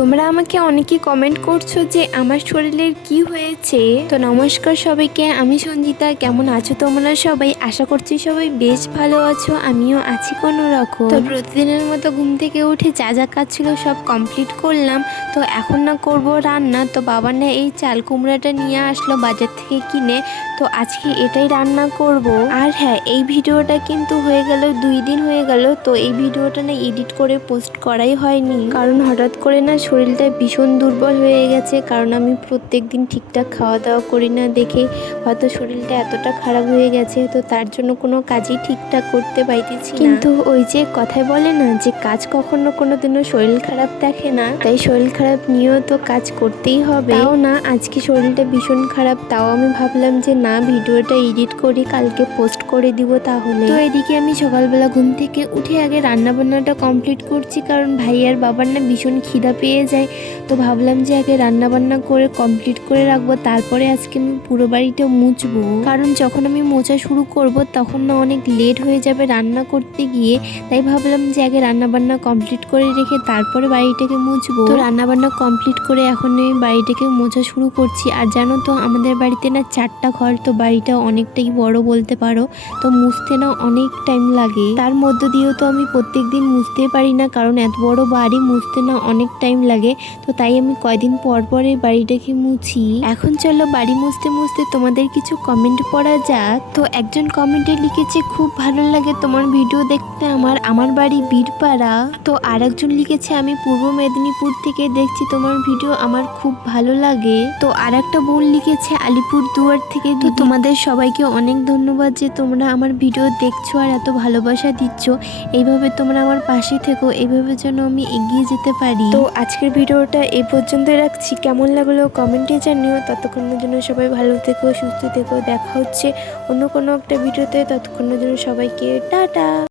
তোমরা আমাকে অনেকে কমেন্ট করছো যে আমার শরীরের কি হয়েছে। তো নমস্কার সবাইকে, আমি সঞ্জিতা। কেমন আছো তোমরা সবাই? আশা করছি সবাই বেশ ভালো আছো, আমিও আছি কোনো রকম। তো প্রতিদিনের মতো ঘুম থেকে উঠে যা যা কাজ ছিল সব কমপ্লিট করলাম। তো এখন না করব রান্না। তো বাবা না এই চাল কুমড়াটা নিয়ে আসলো বাজার থেকে কিনে, তো আজকে এটাই রান্না করব। আর হ্যাঁ, এই ভিডিওটা কিন্তু হয়ে গেল 2 দিন হয়ে গেল। তো এই ভিডিওটা না এডিট করে পোস্ট করাই হয়নি, কারণ হঠাৎ করে না শরীরটা ভীষণ দুর্বল হয়ে গেছে। কারণ আমি প্রত্যেক দিন ঠিকঠাক খাওয়া দাওয়া করি না দেখে হয়তো শরীরটা এতটা খারাপ হয়ে গেছে। তো তার জন্য কোনো কাজই ঠিকঠাক করতে পাইতেছি না। কিন্তু ওই যে কথায় বলে না যে কাজ কখনো কোনোদিনও শরীর খারাপ দেখে না, তাই শরীর খারাপ নিয়েও তো কাজ করতেই হবে। তাও না আজকে শরীরটা ভীষণ খারাপ, তাও আমি ভাবলাম যে না ভিডিওটা এডিট করি, কালকে পোস্ট করে দিব তাহলে। তো এদিকে আমি সকালবেলা ঘুম থেকে উঠে আগে রান্না বান্নাটা কমপ্লিট করছি, কারণ ভাই আর বাবার না ভীষণ খিদা পেয়ে যায়। তো ভাবলাম যে আগে রান্না বান্না করে কমপ্লিট করে রাখবো, তারপরে আজকে আমি পুরো বাড়িটা মুছবো। কারণ যখন আমি মোছা শুরু করব তখন না অনেক লেট হয়ে যাবে রান্না করতে গিয়ে। তাই ভাবলাম যে আগে রান্না বান্না কমপ্লিট করে রেখে তারপরে বাড়িটাকে মুছবো। তো রান্না বান্না কমপ্লিট করে এখন আমি বাড়িটাকে মোছা শুরু করছি। আর জানো তো আমাদের বাড়িতে না 4টা ঘর, তো বাড়িটা অনেকটাই বড় বলতে পারো। তো মুছতে না অনেক টাইম লাগে, তার মধ্য দিয়েও তো আমি প্রত্যেক দিন মুছতে পারি না, কারণ এত বড় বাড়ি মুছতে না অনেক টাইম লাগে। তো তাই আমি কয়দিন পর পর এই বাড়িটাকে মুছি। এখন চলো বাড়ি মুছতে মুছতে তোমাদের কিছু কমেন্ট পড়া যাক। তো একজন কমেন্টে লিখেছে, খুব ভালো লাগে তোমার ভিডিও দেখতে, আমার বাড়ি বীরপাড়া। তো আর একজন লিখেছে, আমি পূর্ব মেদিনীপুর থেকে দেখছি তোমার ভিডিও, আমার খুব ভালো লাগে। তো আর একটা বোন লিখেছে আলিপুর দুয়ার থেকে। তো তোমাদের সবাইকে অনেক ধন্যবাদ যে তোমরা আমার ভিডিও দেখছো আর এত ভালোবাসা দিচ্ছ। এইভাবে তোমরা আমার পাশে থেকো, এইভাবে যেন আমি এগিয়ে যেতে পারি। তো আজকের ভিডিওটা এই পর্যন্ত রাখছি, কেমন লাগলো কমেন্টে জানিও। ততক্ষণের জন্য সবাই ভালো থেকো, সুস্থ থেকো। দেখা হচ্ছে অন্য কোনো একটা ভিডিওতে, ততক্ষণের জন্য সবাইকে টাটা।